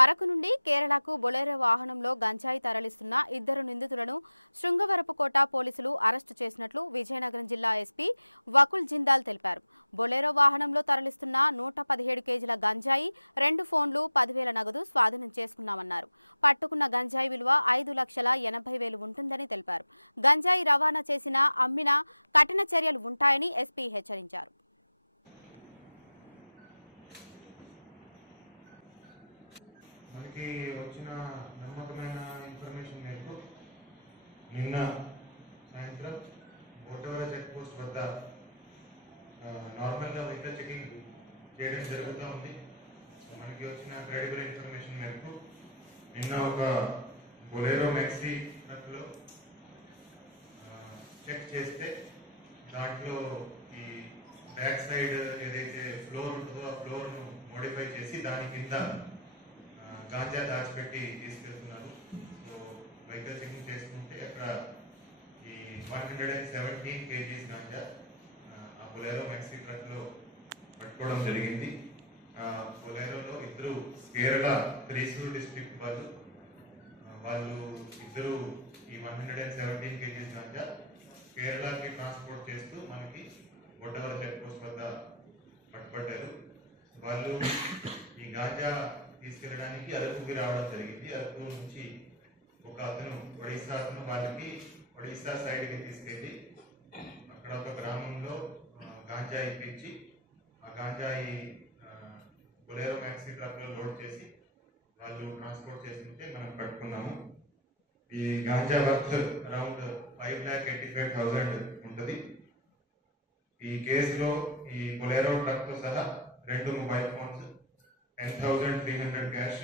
అరకు నుండి కేరళకు బొలెరో వాహనంలో గంజాయి తరలిస్తున్న ఇద్దరు నిందితులను శృంగవరపుకోట పోలీసులు అరెస్టు చేసినట్లు విజయనగరం జిల్లా ఎస్పీ వకుల్ జిందాల్ తెలిపారు. బొలెరో వాహనంలో తరలిస్తున్న 117 కేజీల గంజాయి, 2 ఫోన్లు, 10,000 నగదు స్వాధీనం చేసుకున్నామన్నారు. పట్టుకున్న గంజాయి విలువ 5,80,000 ఉంటుందని తెలిపారు. గంజాయి రవాణా చేసినా, అమ్మినా కఠిన చర్యలు ఉంటాయని ఎస్పీ హెచ్చరించారు. మనకి వచ్చిన నమ్మకమైన ఇన్ఫర్మేషన్ మేరకు నిన్న సాయంత్రం బోటవర చెక్ పోస్ట్ వద్ద నార్మల్గా వెహికల్ చెకింగ్ చేయడం జరుగుతూ ఉంది. మనకి వచ్చిన క్రెడిబుల్ ఇన్ఫర్మేషన్ మేరకు నిన్న ఒక బొలెరో మ్యాక్సీ ట్రక్లో చెక్ చేస్తే దాంట్లో ఈ బ్యాక్ సైడ్ ఏదైతే ఫ్లోర్ ఉంటుందో ఆ ఫ్లోర్ను మోడిఫై చేసి దాని కింద గాంజా దాచిపెట్టి తీసుకెళ్తున్నారు. సో వెహికల్ చెకింగ్ చేసుకుంటే అక్కడ ఈ 117 కేజీస్ గాంజా ఆ బొలెరో మ్యాక్సీ ట్రక్లో పట్టుకోవడం జరిగింది. ఆ బొలెరోలో ఇద్దరు కేరళ త్రిశూర్ డిస్ట్రిక్ట్ వాళ్ళు ఇద్దరు ఈ 117 కేజీస్ గాంజా కేరళకి ట్రాన్స్పోర్ట్ చేస్తూ మనకి బొట్టవర చెక్ పోస్ట్ వద్ద పట్టుబడ్డారు. వాళ్ళు ఈ గాంజా తీసుకెళ్ళడానికి అరకుకి రావడం జరిగింది. అరకు నుంచి ఒక అతను ఒడిశా అతను వాళ్ళకి ఒడిశా సైడ్కి తీసుకెళ్ళి అక్కడ ఒక గ్రామంలో గాంజాయి ఇప్పించి ఆ గాంజాయి బొలెరో మ్యాక్సీ ట్రక్లో లోడ్ చేసి వాళ్ళు ట్రాన్స్పోర్ట్ చేస్తుంటే మనం పట్టుకున్నాము. ఈ గాంజా వర్త్ అరౌండ్ 5,85,000 ఉంటుంది. ఈ కేసులో ఈ బొలెరో ట్రక్తో సహా 2 మొబైల్ ఫోన్స్, 10,300 cash,